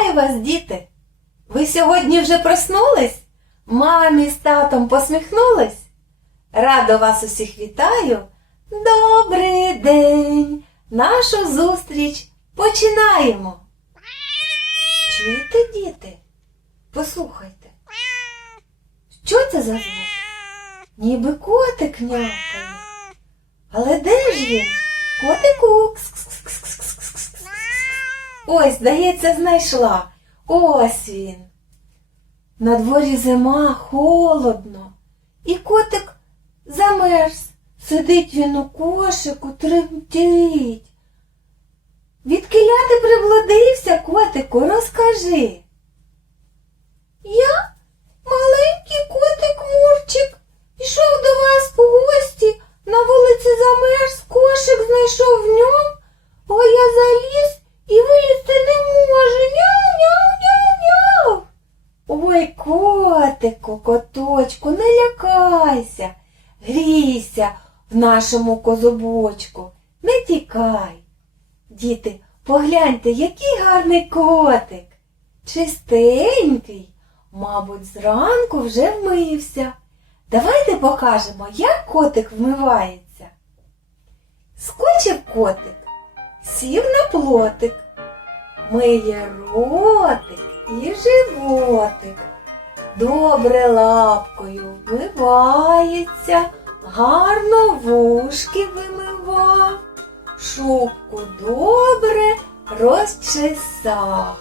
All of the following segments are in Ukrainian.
Вітаю вас, діти! Ви сьогодні вже проснулись? Мамі з татом посміхнулись? Радо вас усіх вітаю! Добрий день! Нашу зустріч починаємо! Чуєте, діти? Послухайте. Що це за звук? Ніби котик нявкає. Але де ж він? Котику. Кс-кс-кс-кс-кс-кс-кс. Ой, здається, знайшла. Ось він. На дворі зима, холодно. І котик замерз. Сидить він у кошику, тремтить. Відкиля ти приблудився, котику, розкажи. Я маленький котик Мурчик. Ішов до вас у гості, на вулиці замерз, кошик знайшов в ньому, а я заліз і вилізти не можу. Няу-няу-няу-няу. Ой, котику, коточку, не лякайся, грійся в нашому козубочку, не тікай. Діти, погляньте, який гарний котик. Чистенький, мабуть, зранку вже вмився. Давайте покажемо, як котик вмивається. Скочив котик, сів на плотик, миє ротик і животик. Добре лапкою вмивається, гарно вушки вимивав, шубку добре розчесав.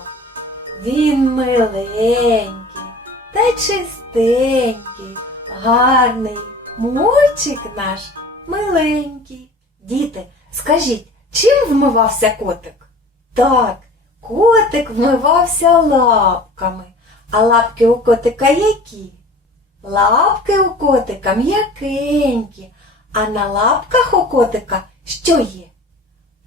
Він миленький та чистенький, гарний мурчик наш миленький. Діти, скажіть, чим вмивався котик? Так, котик вмивався лапками. А лапки у котика які? Лапки у котика м'якенькі, а на лапках у котика що є?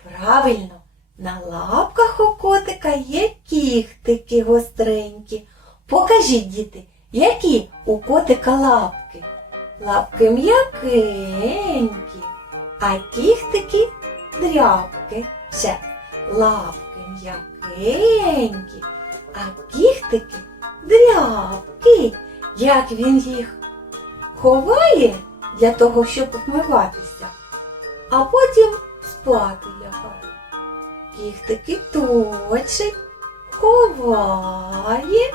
Правильно, на лапках у котика є кіхтики гостренькі. Покажіть, діти, які у котика лапки? Лапки м'якенькі, а кіхтики дрябки. Ще лапки м'якенькі, а кіхтики дрябки. Як він їх ховає для того, щоб вмиватися, а потім спати лягає. Кіхтики точить, ховає,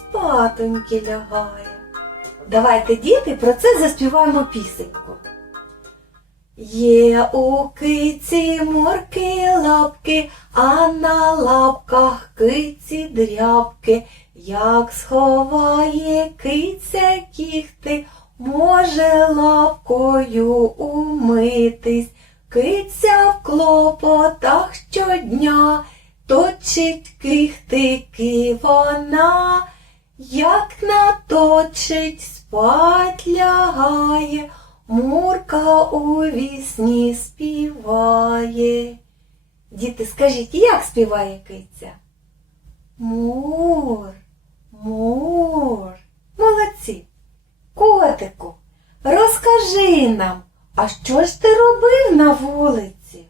спатоньки лягає. Давайте, діти, про це заспіваємо пісеньку. Є у киці морки лапки, а на лапках киці дрябки. Як сховає киця кіхти, може лапкою умитись. Киця в клопотах щодня, точить кихтики вона, як наточить, спать лягає, Мурка у вісні співає. Діти, скажіть, як співає киця? Мур, мур. Молодці. Котику, розкажи нам, а що ж ти робив на вулиці?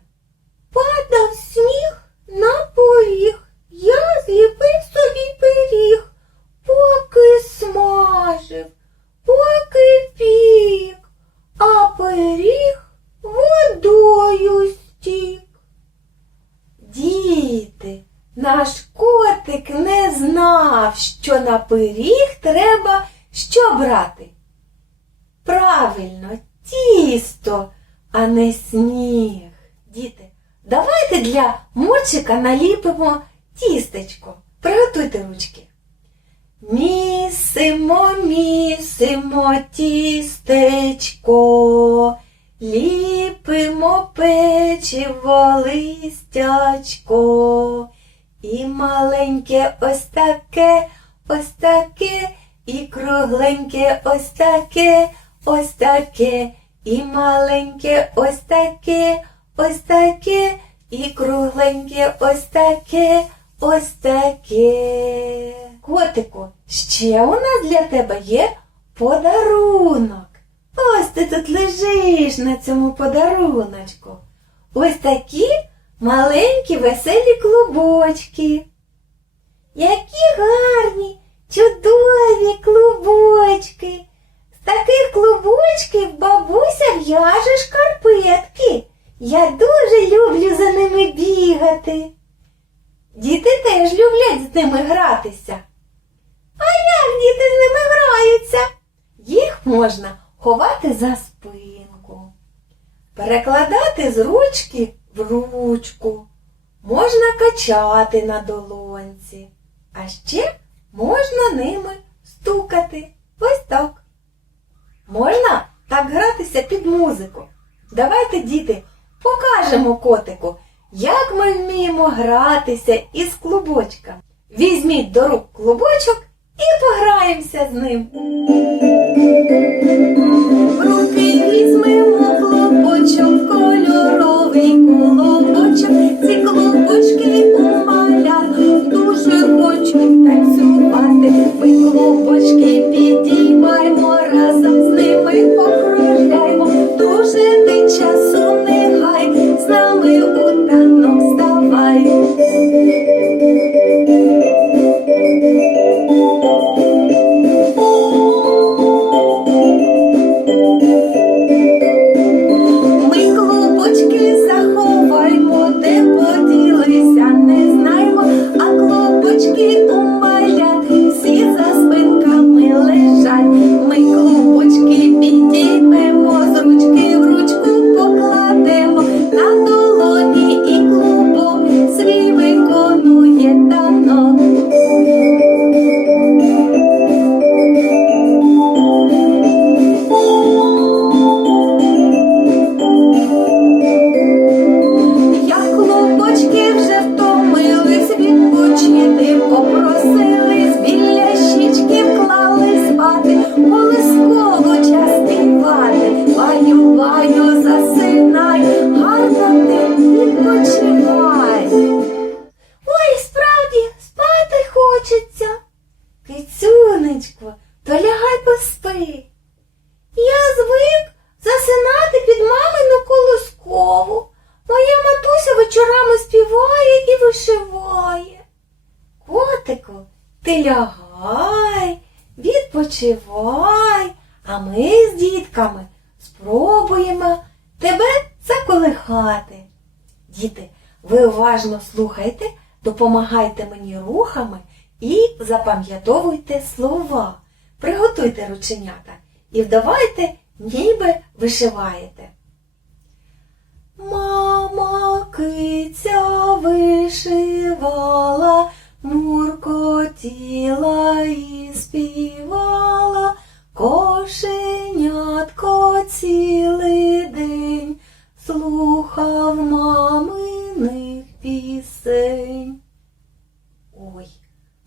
Падав сніг на поріг, я зліпив собі пиріг, поки смажив, поки пік, а пиріг водою стік. Діти, наш котик не знав, що на пиріг треба що брати. Правильно, тісто, а не сніг. Діти, давайте для мурчика наліпимо тістечко. Приготуйте ручки. Місимо, місимо тістечко, ліпимо печиво листячко. І маленьке ось таке, ось таке, і кругленьке ось таке, ось таке, і маленьке ось таке, ось таке, і кругленьке ось таке, ось таке. Котику, ще у нас для тебе є подарунок. Ось ти тут лежиш на цьому подаруночку. Ось такі маленькі веселі клубочки. Які гарні, чудові клубочки. З таких клубочків бабуся в'яже шкарпетки. Я дуже люблю за ними бігати. Діти теж люблять з ними гратися. А як діти з ними граються? Їх можна ховати за спинку, перекладати з ручки в ручку, можна качати на долонці, а ще можна ними стукати. Ось так. Можна так гратися під музику. Давайте, діти, покажемо котику, як ми вміємо гратися із клубочком. Візьміть до рук клубочок і пограємося з ним. You. Лягай, відпочивай, а ми з дітками спробуємо тебе заколихати. Діти, ви уважно слухайте, допомагайте мені рухами і запам'ятовуйте слова. Приготуйте рученята і вдавайте, ніби вишиваєте. Мама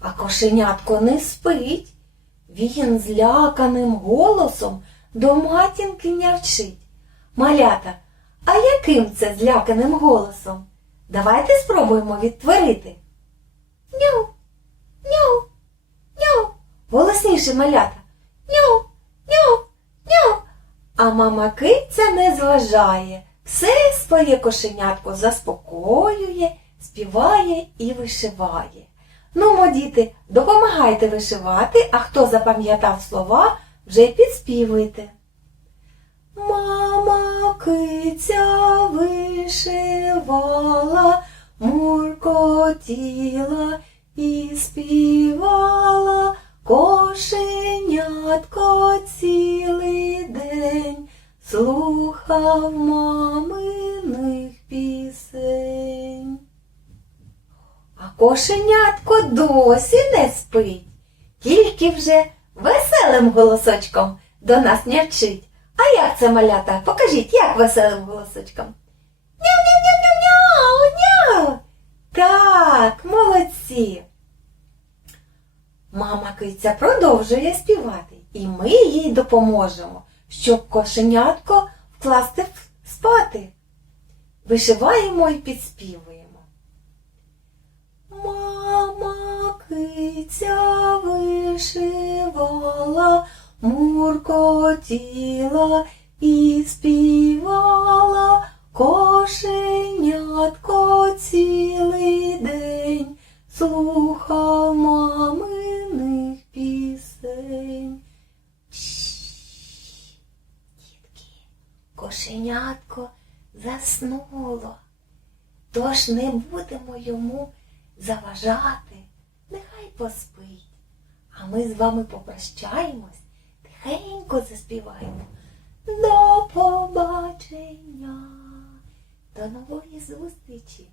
а кошенятко не спить. Він зляканим голосом до матінки нявчить. Малята, а яким це зляканим голосом? Давайте спробуємо відтворити. Няу, няу, няу. Голосніше малята. Няу, няу, няу. А мама киця не зважає. Все своє кошенятко заспокоює, співає і вишиває. Ну, мо, діти, допомагайте вишивати, а хто запам'ятав слова, вже й підспівуйте. Мама киця вишивала, муркотіла і співала, кошенятко цілий день слухав маминих пісень. Кошенятко досі не спить, тільки вже веселим голосочком до нас нявчить. А як це малята? Покажіть, як веселим голосочком. Няу-няу-няу-няу-няу. Так, молодці. Мама киця продовжує співати, і ми їй допоможемо, щоб кошенятко вкласти спати. Вишиваємо і підспівуємо. Киця вишивала, муркотіла і співала, кошенятко цілий день слухав маминих пісень. Кошенятко заснуло, тож не будемо йому заважати, поспить. А ми з вами попрощаємось, тихенько заспіваємо. До побачення, до нової зустрічі!